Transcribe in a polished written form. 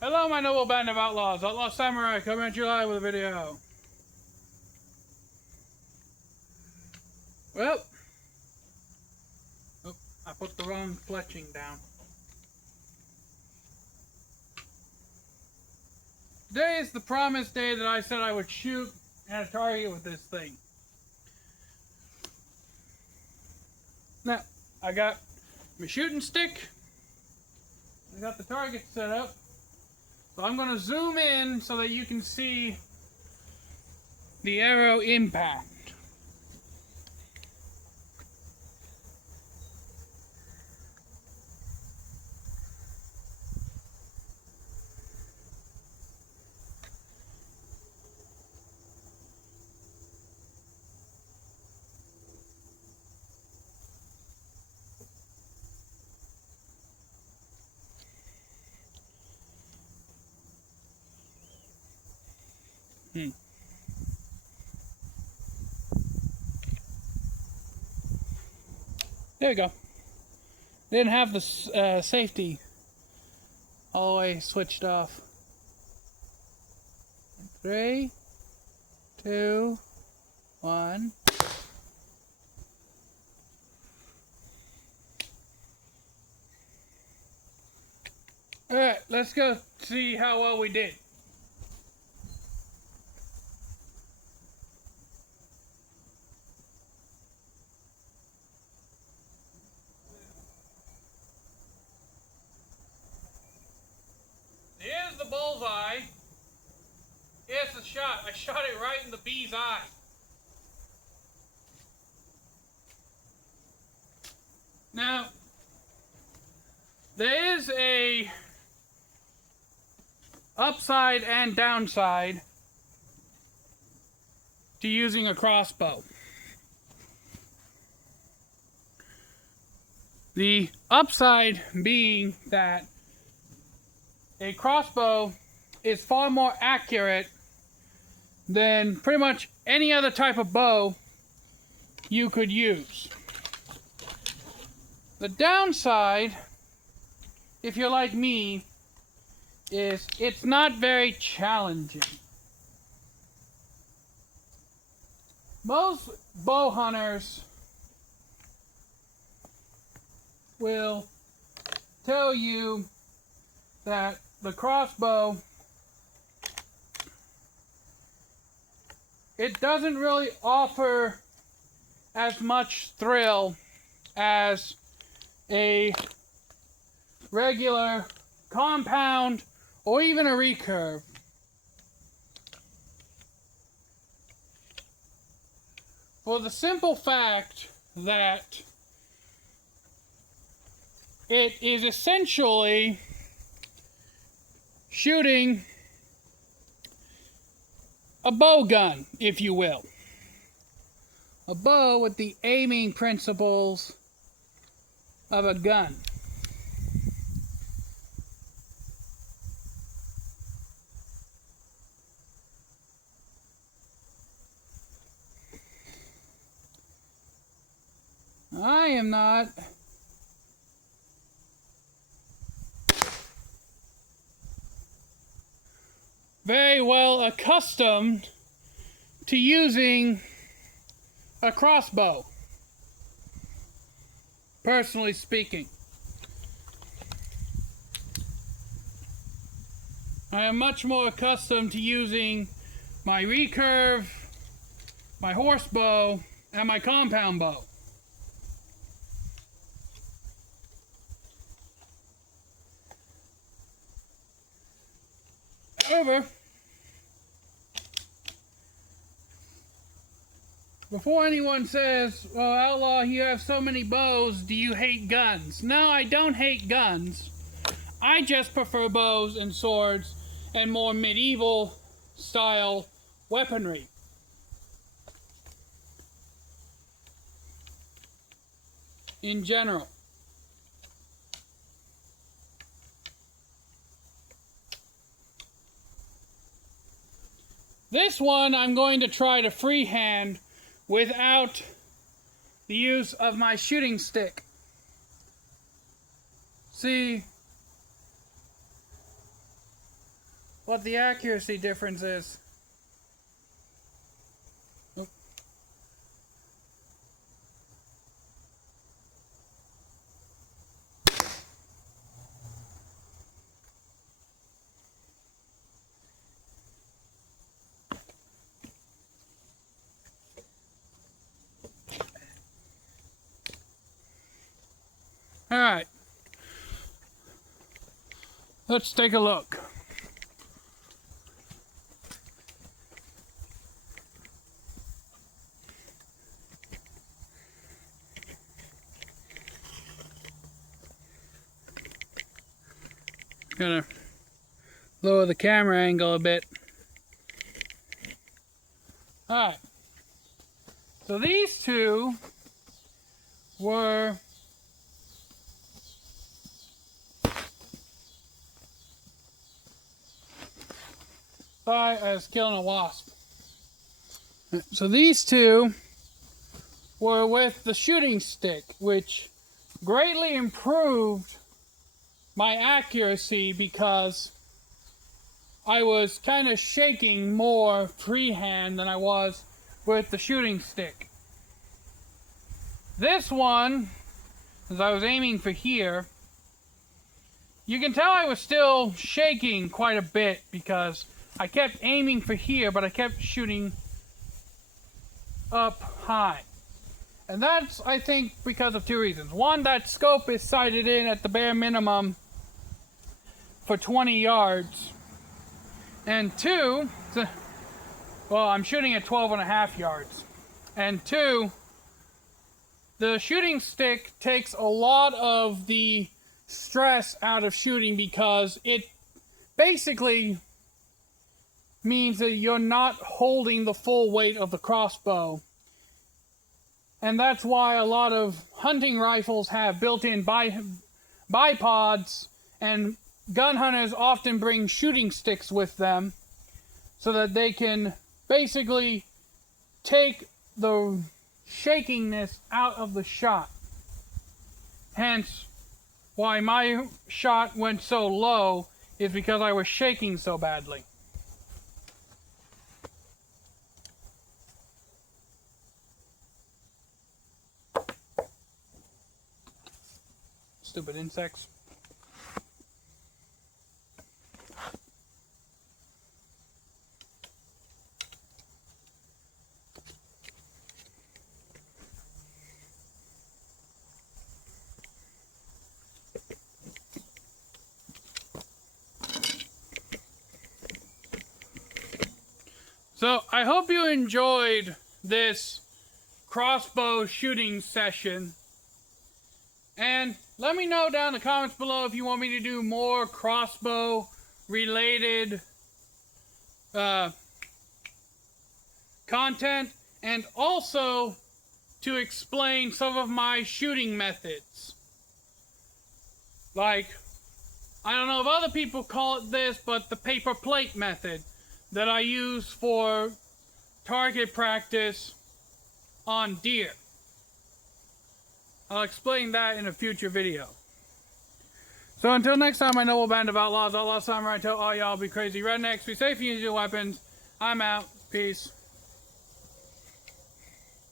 Hello, my noble band of outlaws. Outlaw Samurai coming at you live with a video. Well, oh, I put the wrong fletching down. Today is the promised day that I said I would shoot at a target with this thing. Now, I got my shooting stick. I got the target set up. So I'm going to zoom in so that you can see the arrow impact. There we go. Didn't have the safety all the way switched off. 3, 2, 1. Alright, let's go see how well we did. Here's the bullseye. Here's the shot. I shot it right in the bee's eye. Now, there is a upside and downside to using a crossbow. The upside being that a crossbow is far more accurate than pretty much any other type of bow you could use. The downside, if you're like me, is it's not very challenging. Most bow hunters will tell you that the crossbow, it doesn't really offer as much thrill as a regular compound or even a recurve. For the simple fact that it is essentially shooting a bow gun, if you will. A bow with the aiming principles of a gun. I am not very well accustomed to using a crossbow, personally speaking. I am much more accustomed to using my recurve, my horse bow, and my compound bow. However, before anyone says, well, Outlaw, you have so many bows, do you hate guns? No, I don't hate guns. I just prefer bows and swords and more medieval style weaponry. In general. This one I'm going to try to freehand without the use of my shooting stick. See, what the accuracy difference is. Oop. All right. Let's take a look. Gonna lower the camera angle a bit. Alright. So these two were I was killing a wasp. So these two were with the shooting stick, which greatly improved my accuracy because I was kind of shaking more freehand than I was with the shooting stick. This one, as I was aiming for here, you can tell I was still shaking quite a bit because I kept aiming for here, but I kept shooting up high. And that's, I think, because of two reasons. One, that scope is sighted in at the bare minimum for 20 yards. And two, well, I'm shooting at 12.5 yards. And two, the shooting stick takes a lot of the stress out of shooting because it basically means that you're not holding the full weight of the crossbow. And that's why a lot of hunting rifles have built-in bipods, and gun hunters often bring shooting sticks with them so that they can basically take the shakiness out of the shot. Hence why my shot went so low is because I was shaking so badly. Stupid insects. So I hope you enjoyed this crossbow shooting session. And let me know down in the comments below if you want me to do more crossbow related content, and also to explain some of my shooting methods. Like, I don't know if other people call it this, but the paper plate method that I use for target practice on deer. I'll explain that in a future video. So until next time, my noble band of outlaws, Outlaw Samurai, tell all y'all be crazy rednecks, be safe, use your weapons. I'm out. Peace.